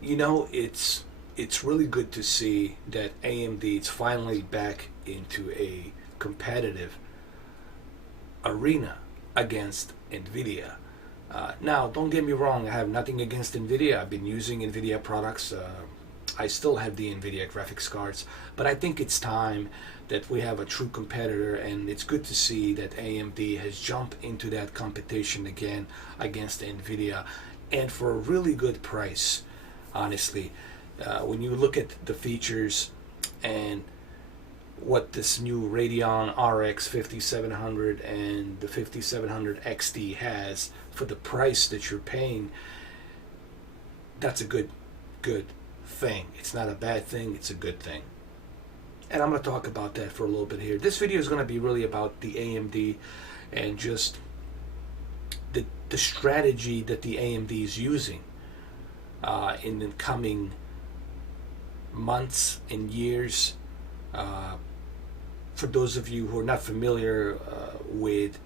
You know, it's really good to see that AMD is finally back into a competitive arena against NVIDIA. Now, don't get me wrong, I have nothing against NVIDIA. I've been using NVIDIA products. I still have the NVIDIA graphics cards, but I think it's time that we have a true competitor, and it's good to see that AMD has jumped into that competition again against NVIDIA, and for a really good price, honestly. When you look at the features and what this new Radeon RX 5700 and the 5700 XT has for the price that you're paying, that's a good thing. It's not a bad thing, it's a good thing. And I'm going to talk about that for a little bit here. This video is going to be really about the AMD and just the strategy that the AMD is using in the coming months and years. For those of you who are not familiar with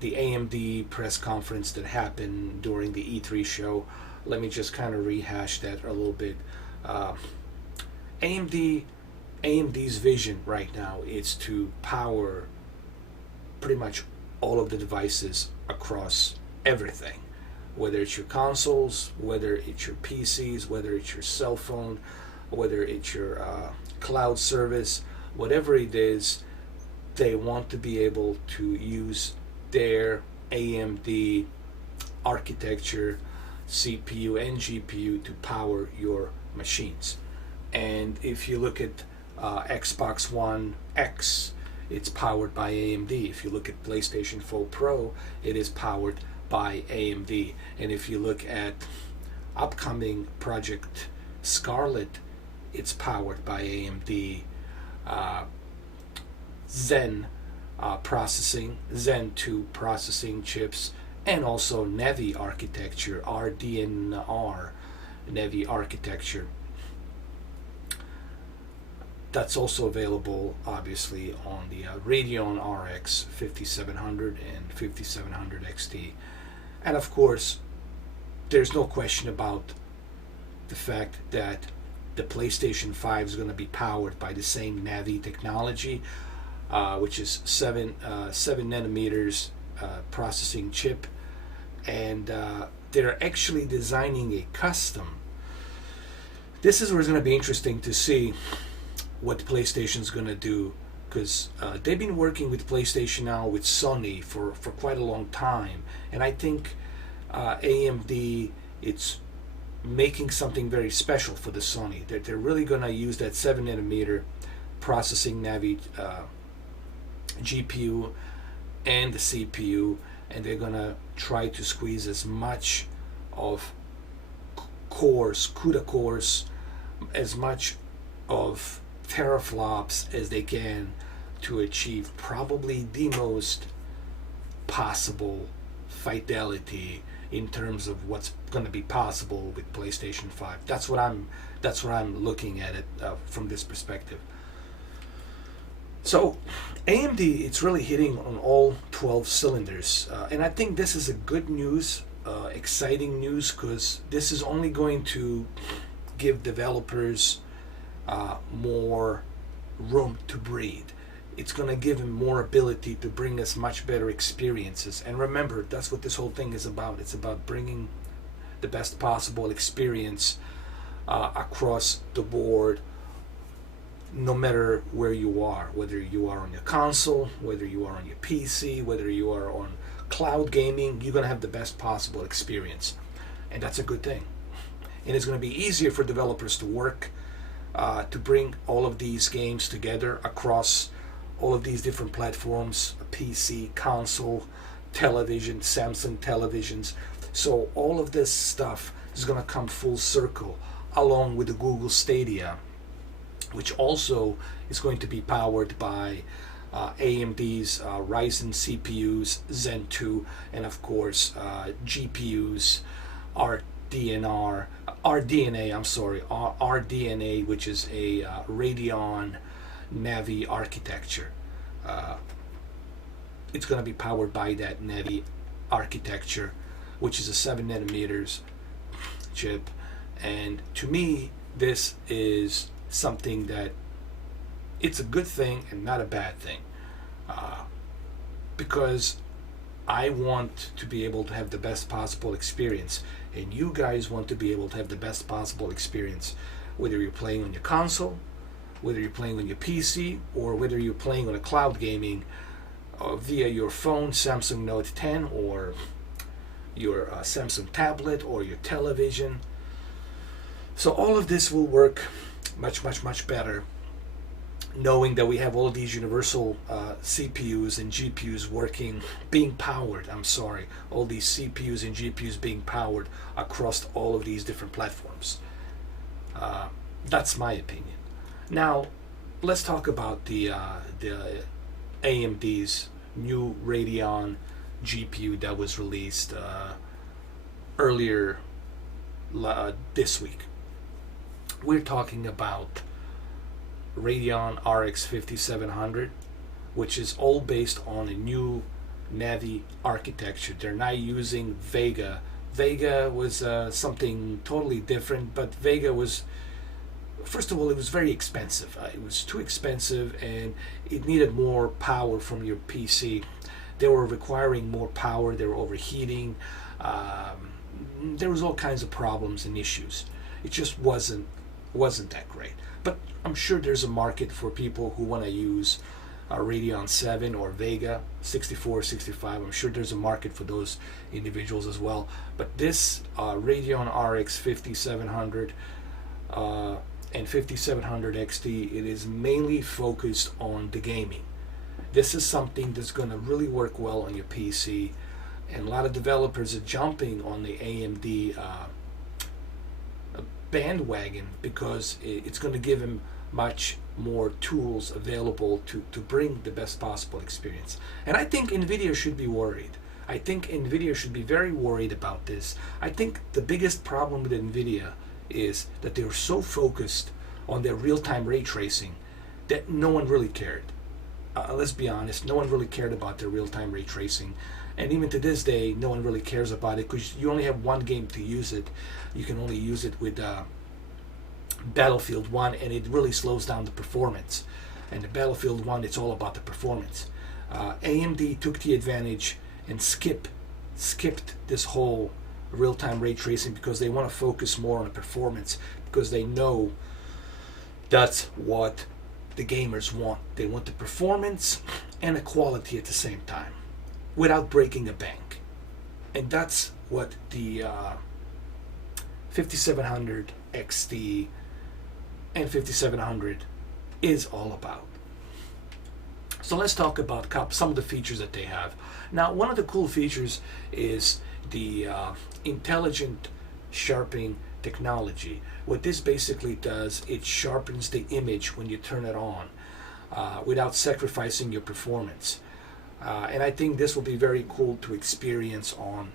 the AMD press conference that happened during the E3 show, let me just kind of rehash that a little bit. AMD's vision right now is to power pretty much all of the devices across everything, whether it's your consoles, whether it's your PCs, whether it's your cell phone, whether it's your cloud service, whatever it is. They want to be able to use their AMD architecture, CPU and GPU to power your machines. And if you look at Xbox One X, it's powered by AMD. If you look at PlayStation 4 Pro, it is powered by AMD. And if you look at upcoming Project Scarlett, it's powered by AMD. Zen processing, Zen 2 processing chips, and also NAVI Architecture, RDNA, NAVI Architecture. That's also available, obviously, on the Radeon RX 5700 and 5700 XT. And of course, there's no question about the fact that the PlayStation 5 is going to be powered by the same NAVI technology, which is 7 nanometers processing chip. And they're actually designing a custom. This is where it's going to be interesting to see what PlayStation's going to do, because they've been working with PlayStation now with Sony for quite a long time, and I think AMD, it's making something very special for the Sony. They're really going to use that 7 nanometer processing NAVI GPU and the CPU, and they're going to try to squeeze as much of CUDA cores, as much of teraflops as they can to achieve probably the most possible fidelity in terms of what's going to be possible with PlayStation 5. That's what I'm looking at it from this perspective. So AMD, it's really hitting on all 12 cylinders, and I think this is a good news, exciting news, because this is only going to give developers more room to breathe. It's going to give them more ability to bring us much better experiences. And remember, that's what this whole thing is about. It's about bringing the best possible experience across the board, no matter where you are, whether you are on your console, whether you are on your PC, whether you are on cloud gaming, you're going to have the best possible experience. And that's a good thing. And it's going to be easier for developers to work to bring all of these games together across all of these different platforms, PC, console, television, Samsung televisions. So all of this stuff is going to come full circle, along with the Google Stadia, which also is going to be powered by AMD's RYZEN CPUs, Zen 2, and of course GPUs, RDNA, which is a Radeon NAVI architecture. It's going to be powered by that NAVI architecture, which is a 7 nanometers chip, And to me, this is something that it's a good thing and not a bad thing, because I want to be able to have the best possible experience, and you guys want to be able to have the best possible experience, whether you're playing on your console, whether you're playing on your PC, or whether you're playing on a cloud gaming via your phone, Samsung Note 10, or your Samsung tablet, or your television. So all of this will work much better, knowing that we have all of these universal CPUs and GPUs being powered, all these CPUs and GPUs being powered across all of these different platforms. That's my opinion. Now, let's talk about the AMD's new Radeon GPU that was released earlier this week. We're talking about Radeon RX 5700, which is all based on a new NAVI architecture. They're not using Vega. Vega was something totally different, but Vega was, first of all, it was very expensive. It was too expensive, and it needed more power from your PC. They were requiring more power. They were overheating. There was all kinds of problems and issues. It just wasn't that great. But I'm sure there's a market for people who want to use Radeon 7 or Vega 64, 65. I'm sure there's a market for those individuals as well. But this Radeon RX 5700 and 5700 XT, it is mainly focused on the gaming. This is something that's going to really work well on your PC, and a lot of developers are jumping on the AMD bandwagon because it's going to give them much more tools available to bring the best possible experience. And I think NVIDIA should be worried. I think NVIDIA should be very worried about this. I think the biggest problem with NVIDIA is that they were so focused on their real-time ray tracing that no one really cared. Let's be honest, no one really cared about their real-time ray tracing. And even to this day, no one really cares about it because you only have one game to use it. You can only use it with Battlefield 1, and it really slows down the performance. And the Battlefield 1, it's all about the performance. AMD took the advantage and skipped this whole real-time ray tracing because they want to focus more on the performance, because they know that's what the gamers want. They want the performance and the quality at the same time, without breaking a bank. And that's what the 5700 XT and 5700 is all about. So let's talk about some of the features that they have. Now, one of the cool features is the intelligent sharpening technology. What this basically does, it sharpens the image when you turn it on without sacrificing your performance. And I think this will be very cool to experience on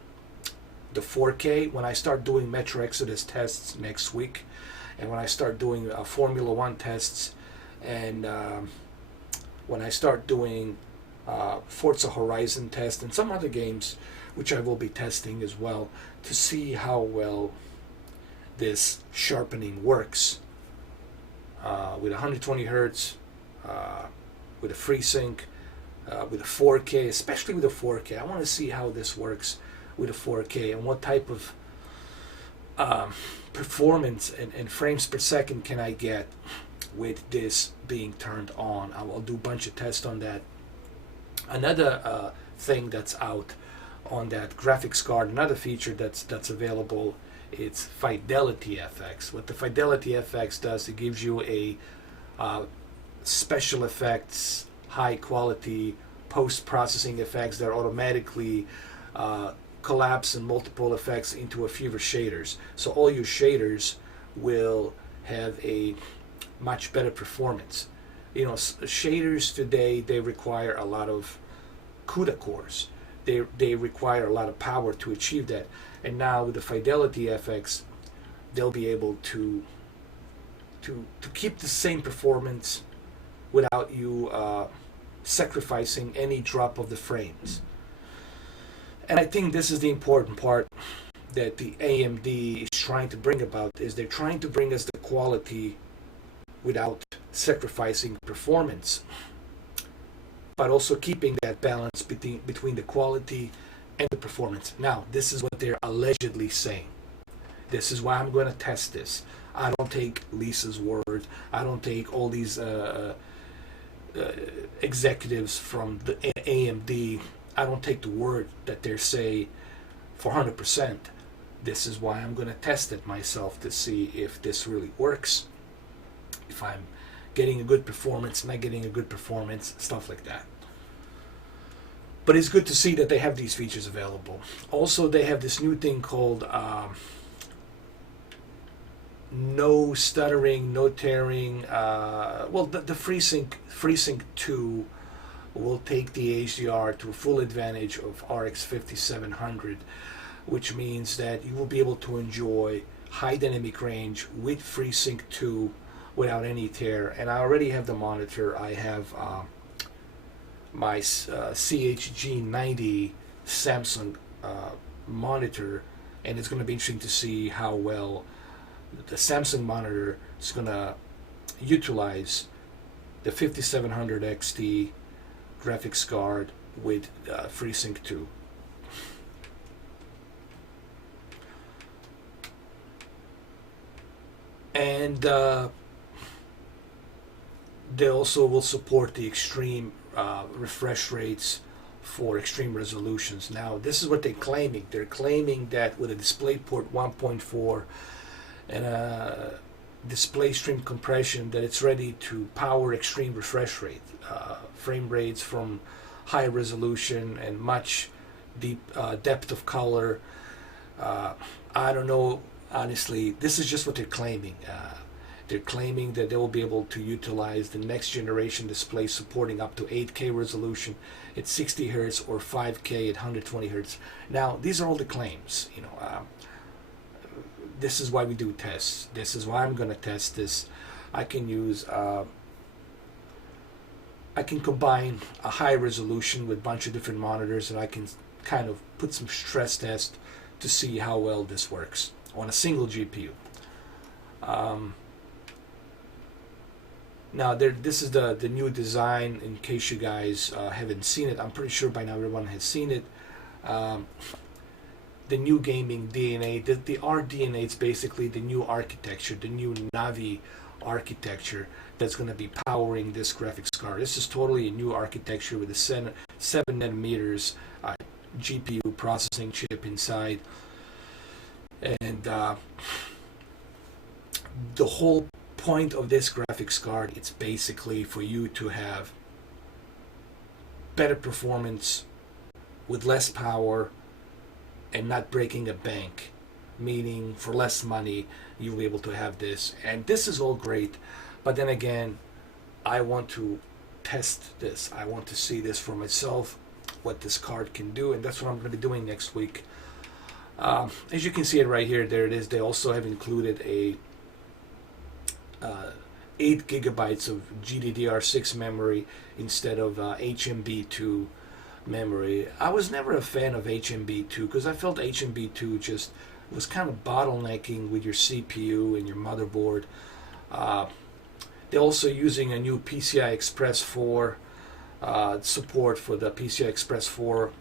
the 4K when I start doing Metro Exodus tests next week, and when I start doing Formula One tests, and when I start doing Forza Horizon tests and some other games which I will be testing as well, to see how well this sharpening works with 120 hertz, with a FreeSync, with a 4K, especially with a 4K. I want to see how this works with a 4K and what type of performance and frames per second can I get with this being turned on. I'll do a bunch of tests on that. Another thing that's out on that graphics card, another feature that's available, it's Fidelity FX. What the Fidelity FX does, it gives you a special effects, high quality post-processing effects that automatically collapse in multiple effects into a few shaders. So all your shaders will have a much better performance. You know, shaders today, they require a lot of CUDA cores. They require a lot of power to achieve that. And now with the Fidelity FX, they'll be able to keep the same performance without you sacrificing any drop of the frames. And I think this is the important part. that the AMD is trying to bring about is they're trying to bring us the quality without sacrificing performance, but also keeping that balance between the quality and the performance. Now, this is what they're allegedly saying. This is why I'm going to test this. I don't take Lisa's word. I don't take all these executives from the AMD. I don't take the word that they say for 100%. This is why I'm going to test it myself to see if this really works, if I'm getting a good performance, not getting a good performance, stuff like that. But it's good to see that they have these features available. Also, they have this new thing called no stuttering, no tearing. Well, the FreeSync 2 will take the HDR to full advantage of RX 5700, which means that you will be able to enjoy high dynamic range with FreeSync 2 without any tear. And I already have the monitor. I have my CHG90 Samsung monitor, and it's going to be interesting to see how well the Samsung monitor is going to utilize the 5700 XT graphics card with FreeSync 2. And they also will support the extreme refresh rates for extreme resolutions. Now, this is what they're claiming. They're claiming that with a DisplayPort 1.4 and a display stream compression, that it's ready to power extreme refresh rate, frame rates from high resolution and much deep depth of color. I don't know, honestly. This is just what they're claiming. They're claiming that they will be able to utilize the next generation display supporting up to 8K resolution at 60 Hertz or 5K at 120 Hertz. Now, these are all the claims. This is why we do tests. This is why I'm going to test this. I can use, I can combine a high resolution with a bunch of different monitors, and I can kind of put some stress test to see how well this works on a single GPU. Now, this is the new design, in case you guys haven't seen it. I'm pretty sure by now everyone has seen it. The new gaming DNA, the RDNA, it's basically the new architecture, the new NAVI architecture that's going to be powering this graphics card. This is totally a new architecture with a 7 nanometers GPU processing chip inside. And the whole point of this graphics card, it's basically for you to have better performance with less power and not breaking a bank, meaning for less money you'll be able to have this. And this is all great, but then again, I want to test this. I want to see this for myself, what this card can do, and that's what I'm going to be doing next week. As you can see it right here, there it is. They also have included a 8 gigabytes of GDDR6 memory instead of HMB2 memory. I was never a fan of HMB2 because I felt HMB2 just was kind of bottlenecking with your CPU and your motherboard. They're also using a new PCI Express 4 support for the PCI Express 4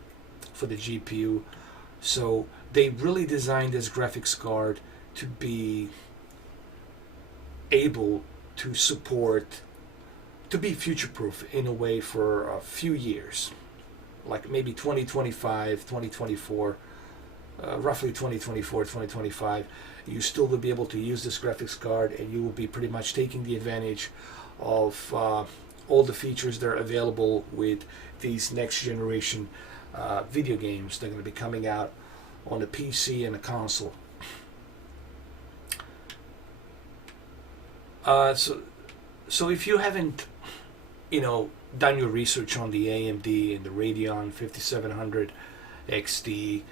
for the GPU. So they really designed this graphics card to be able to support, to be future-proof in a way for a few years, like maybe 2025, 2024, roughly 2024, 2025, you still will be able to use this graphics card, and you will be pretty much taking the advantage of all the features that are available with these next generation video games that are going to be coming out on the PC and the console. So if you haven't, done your research on the AMD and the Radeon 5700 XT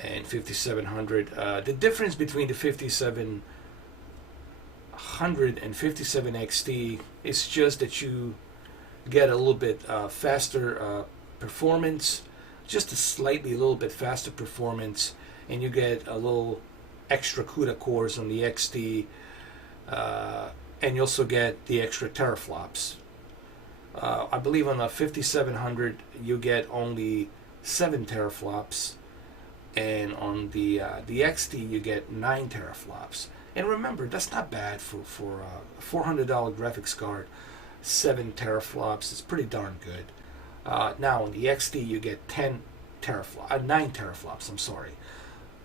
and 5700, the difference between the 5700 and 57 XT is just that you get a little bit faster performance, just a little bit faster performance, and you get a little extra CUDA cores on the XT, and you also get the extra teraflops. I believe on the 5700 you get only 7 teraflops, and on the XT you get 9 teraflops. And remember, that's not bad for a $400 graphics card. 7 teraflops is pretty darn good. Now on the XT you get 9 teraflops. I'm sorry.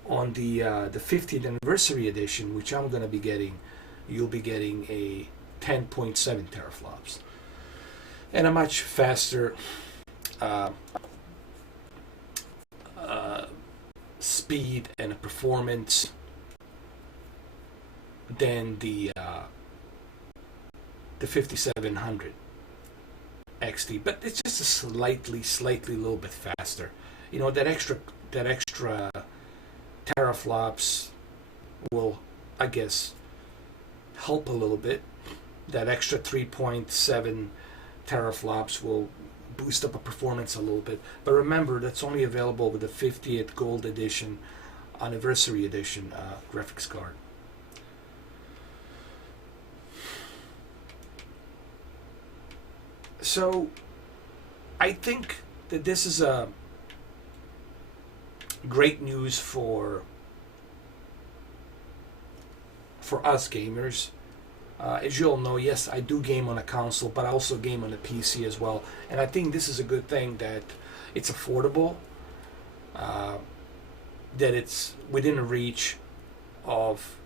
On the 50th anniversary edition, which I'm going to be getting, you'll be getting a 10.7 teraflops, and a much faster speed and performance than the 5700 XT, but it's just a slightly a little bit faster. You know, that extra teraflops will, I guess, help a little bit. That extra 3.7 teraflops will boost up a performance a little bit. But remember, that's only available with the 50th Gold Edition, Anniversary Edition graphics card. So, I think that this is a great news for us gamers. As you all know, yes, I do game on a console, but I also game on a PC as well. And I think this is a good thing, that it's affordable, that it's within reach of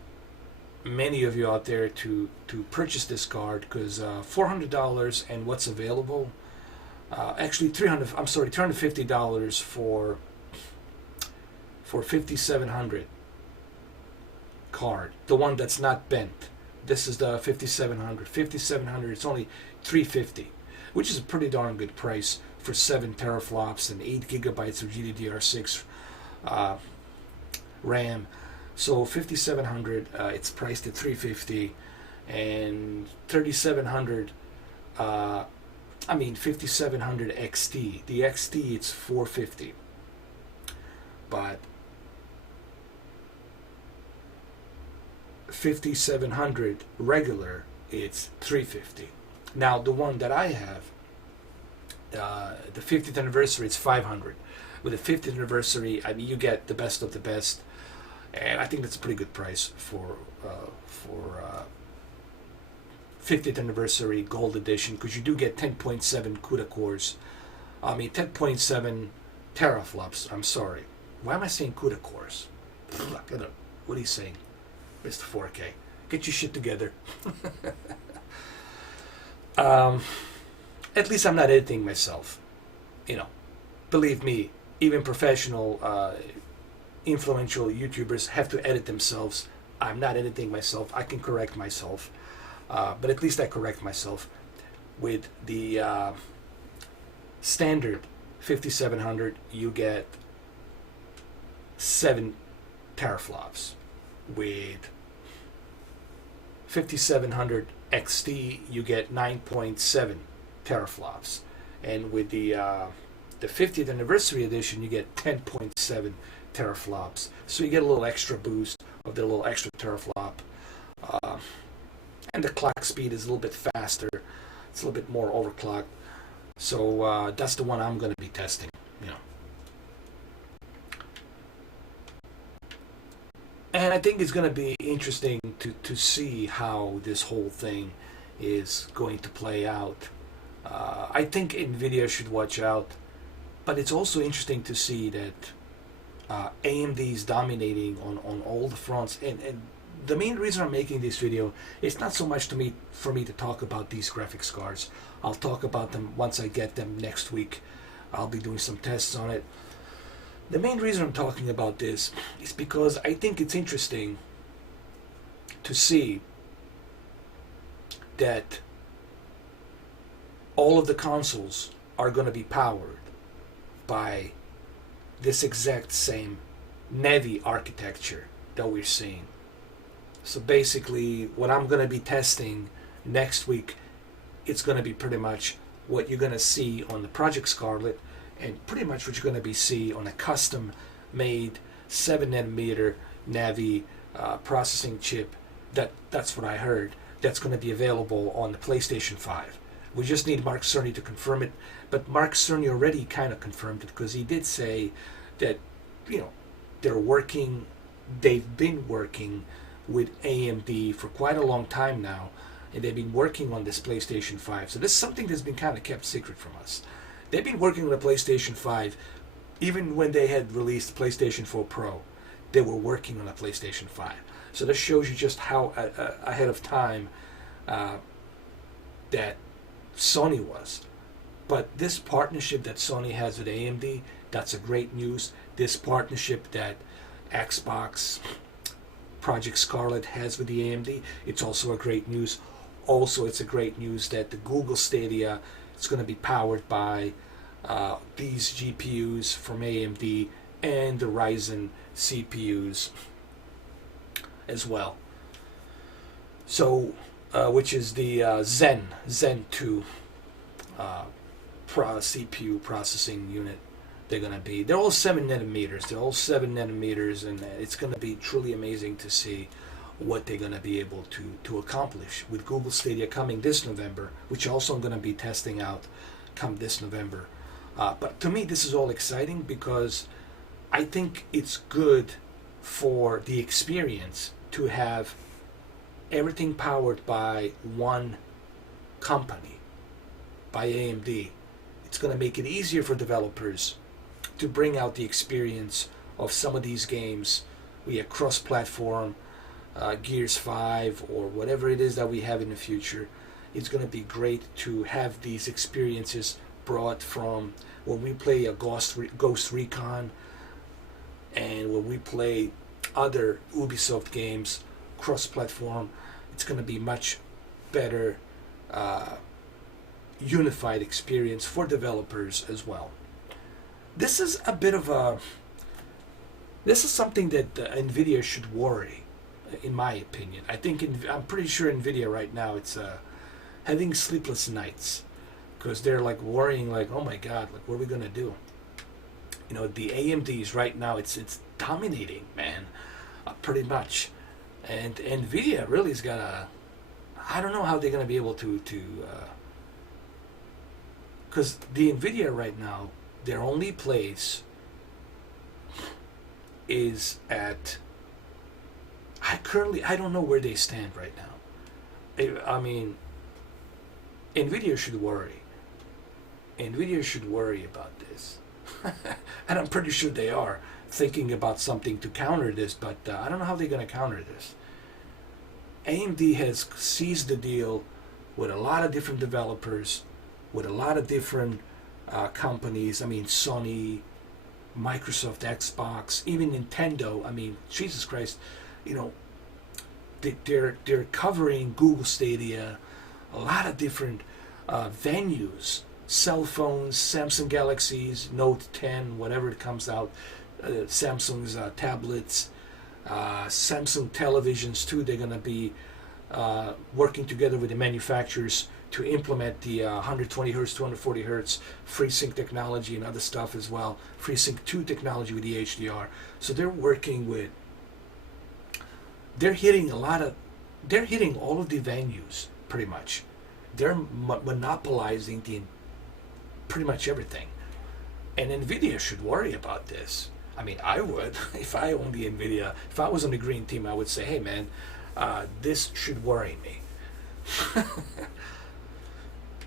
many of you out there to purchase this card, because $400 and what's available, actually $350 for 5700 card, the one that's not bent. This is the 5700. 5700, it's only $350, which is a pretty darn good price for 7 teraflops and 8 gigabytes of GDDR6 RAM. So 5700, it's priced at $350, and 3700. 5700 XT. The XT, it's $450, but 5700 regular, it's $350. Now the one that I have, the 50th anniversary, it's $500. With the 50th anniversary, I mean, you get the best of the best, and I think that's a pretty good price for 50th anniversary Gold Edition, because you do get 10.7 CUDA cores. 10.7 teraflops. I'm sorry. Why am I saying CUDA cores? What are you saying, Mr. 4K? Get your shit together. At least I'm not editing myself. You know, believe me, even professional, influential YouTubers have to edit themselves. I'm not editing myself. I can correct myself. But at least I correct myself. With the standard 5700, you get 7 teraflops. With 5700 XT, you get 9.7 teraflops. And with the 50th anniversary edition, you get 10.7 teraflops. So you get a little extra boost of the little extra teraflop. And the clock speed is a little bit faster. It's a little bit more overclocked. So that's the one I'm going to be testing. You know, and I think it's going to be interesting to see how this whole thing is going to play out. I think NVIDIA should watch out, but it's also interesting to see that AMD is dominating on all the fronts. And the main reason I'm making this video is not so much for me to talk about these graphics cards. I'll talk about them once I get them next week. I'll be doing some tests on it. The main reason I'm talking about this is because I think it's interesting to see that all of the consoles are going to be powered by this exact same NAVI architecture that we're seeing. So basically, what I'm going to be testing next week, it's going to be pretty much what you're going to see on the Project Scarlett, and pretty much what you're going to see on a custom-made 7 nanometer NAVI processing chip. That's what I heard. That's going to be available on the PlayStation 5. We just need Mark Cerny to confirm it, but Mark Cerny already kind of confirmed it because he did say that, you know, they've been working with AMD for quite a long time now, and they've been working on this PlayStation 5. So this is something that's been kind of kept secret from us. They've been working on the PlayStation 5 even when they had released PlayStation 4 Pro. They were working on a PlayStation 5. So this shows you just how ahead of time that Sony was. But this partnership that Sony has with AMD, that's a great news. This partnership that Xbox Project Scarlett has with the AMD, it's also a great news. Also, it's a great news that the Google Stadia is going to be powered by these GPUs from AMD and the Ryzen CPUs as well. So, which is the Zen 2 CPU processing unit. They're all 7 nanometers. They're all 7 nanometers, and it's going to be truly amazing to see what they're going to be able to accomplish with Google Stadia coming this November, which also I'm going to be testing out come this November. But to me, this is all exciting because I think it's good for the experience to have everything powered by one company, by AMD. It's going to make it easier for developers to bring out the experience of some of these games. We have cross-platform, Gears 5, or whatever it is that we have in the future. It's going to be great to have these experiences brought from when we play a Ghost Recon and when we play other Ubisoft games, cross-platform. It's going to be much better unified experience for developers as well. This is something that NVIDIA should worry, in my opinion. I'm pretty sure NVIDIA right now it's having sleepless nights because they're like worrying, like, oh my God, like what are we gonna do? You know, the AMDs right now it's dominating, man, pretty much, and NVIDIA really has got I don't know how they're gonna be able to because the NVIDIA right now, their only place is at, I don't know where they stand right now. I mean, NVIDIA should worry. NVIDIA should worry about this. And I'm pretty sure they are thinking about something to counter this, but I don't know how they're going to counter this. AMD has seized the deal with a lot of different developers, with a lot of different companies. I mean, Sony, Microsoft, Xbox, even Nintendo. I mean, Jesus Christ, you know, they're covering Google Stadia, a lot of different venues, cell phones, Samsung Galaxies, Note 10, whatever it comes out, Samsung's tablets, Samsung televisions too. They're going to be working together with the manufacturers to implement the 120 hertz, 240 hertz FreeSync technology and other stuff as well. FreeSync 2 technology with the HDR. So they're working with, they're hitting all of the venues pretty much. They're monopolizing pretty much everything. And NVIDIA should worry about this. I mean, I would. If I owned the NVIDIA, if I was on the green team, I would say, hey man, this should worry me.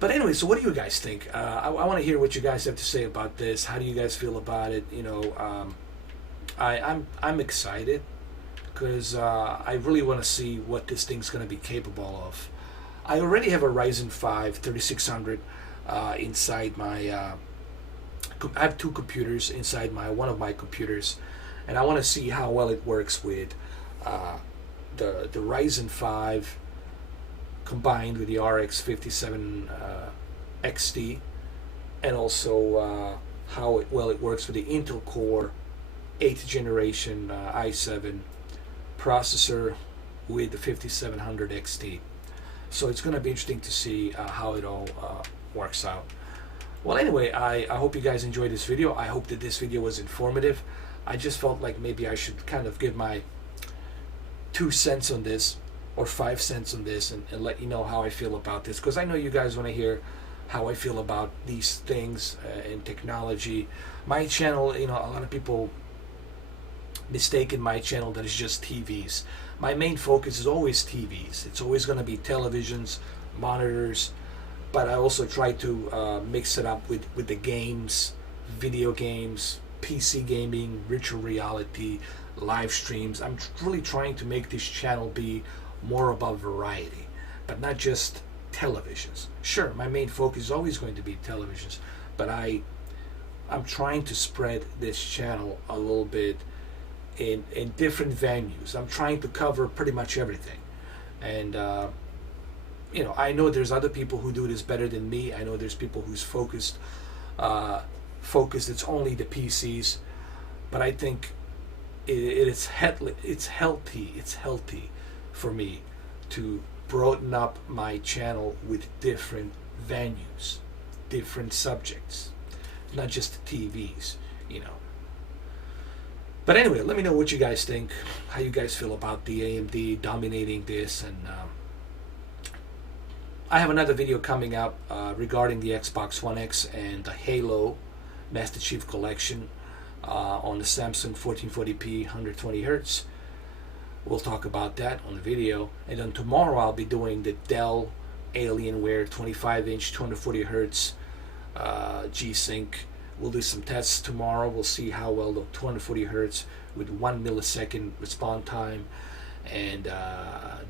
But anyway, so what do you guys think? I want to hear what you guys have to say about this. How do you guys feel about it? You know, I'm excited because I really want to see what this thing's going to be capable of. I already have a Ryzen 5 3600 inside my. I have two computers inside one of my computers, and I want to see how well it works with the Ryzen 5 combined with the RX 57 XT, and also how well it works with the Intel Core 8th generation i7 processor with the 5700 XT. So it's going to be interesting to see how it all works out. Well, anyway, I hope you guys enjoyed this video. I hope that this video was informative. I just felt like maybe I should kind of give my 2 cents on this, or 5 cents on this, and let you know how I feel about this, because I know you guys want to hear how I feel about these things in technology. My channel, a lot of people mistaken my channel that it's just TVs. My main focus is always TVs. It's always going to be televisions, monitors, but I also try to mix it up with the games, video games, PC gaming, virtual reality, live streams. I'm really trying to make this channel be more about variety, but not just televisions. Sure, my main focus is always going to be televisions, but I'm trying to spread this channel a little bit in different venues. I'm trying to cover pretty much everything, and I know there's other people who do this better than me. I know there's people who's focused. It's only the PCs, but I think it's healthy for me to broaden up my channel with different venues, different subjects, not just TVs, But anyway, let me know what you guys think, how you guys feel about the AMD dominating this, and I have another video coming up regarding the Xbox One X and the Halo Master Chief Collection on the Samsung 1440p 120 Hz. We'll talk about that on the video. And then tomorrow I'll be doing the Dell Alienware 25-inch 240 Hz G-Sync. We'll do some tests tomorrow. We'll see how well the 240 Hz with 1 millisecond response time and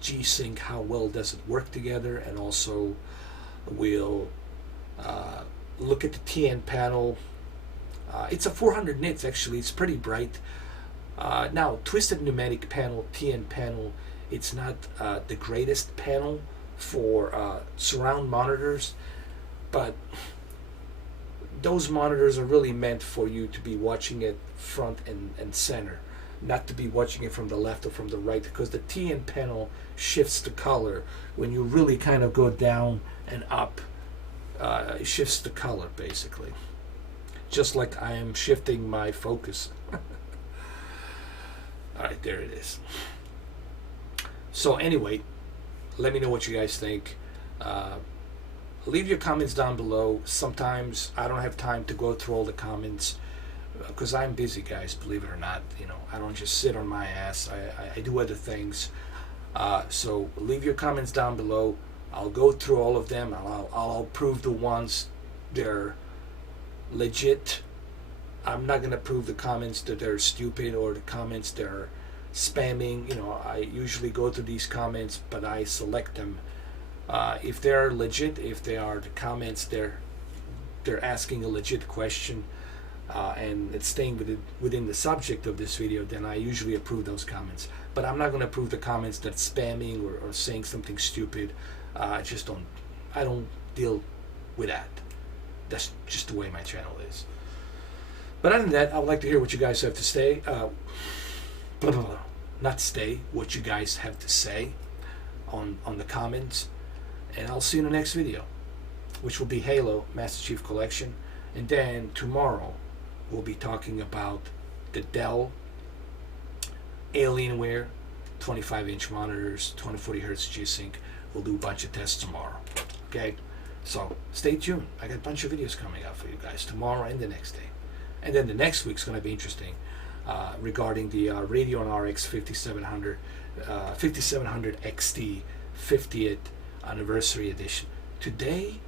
G-Sync, how well does it work together. And also we'll look at the TN panel. It's a 400 nits actually. It's pretty bright. Now, Twisted Pneumatic panel, TN panel, it's not the greatest panel for surround monitors, but those monitors are really meant for you to be watching it front and center, not to be watching it from the left or from the right, because the TN panel shifts the color. When you really kind of go down and up, it shifts the color basically. Just like I am shifting my focus. Alright, there it is. So anyway, let me know what you guys think. Leave your comments down below. Sometimes I don't have time to go through all the comments because I'm busy, guys, believe it or not. I don't just sit on my ass. I do other things. So leave your comments down below. I'll go through all of them. I'll approve the ones they're legit. I'm not going to approve the comments that they're stupid or the comments that are spamming. I usually go through these comments, but I select them. If they're legit, if they are the comments, they're asking a legit question, and it's staying within the subject of this video, then I usually approve those comments. But I'm not going to approve the comments that's spamming or saying something stupid. I don't deal with that. That's just the way my channel is. But other than that, I would like to hear what you guys have to say. What you guys have to say on the comments. And I'll see you in the next video, which will be Halo Master Chief Collection. And then tomorrow, we'll be talking about the Dell Alienware 25-inch monitors, 240 Hz G-Sync. We'll do a bunch of tests tomorrow. Okay? So stay tuned. I got a bunch of videos coming out for you guys tomorrow and the next day. And then the next week's going to be interesting regarding the Radeon RX 5700 XT 50th anniversary edition. Today,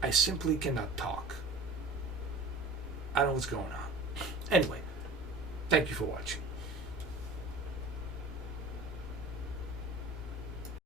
I simply cannot talk. I don't know what's going on. Anyway, thank you for watching.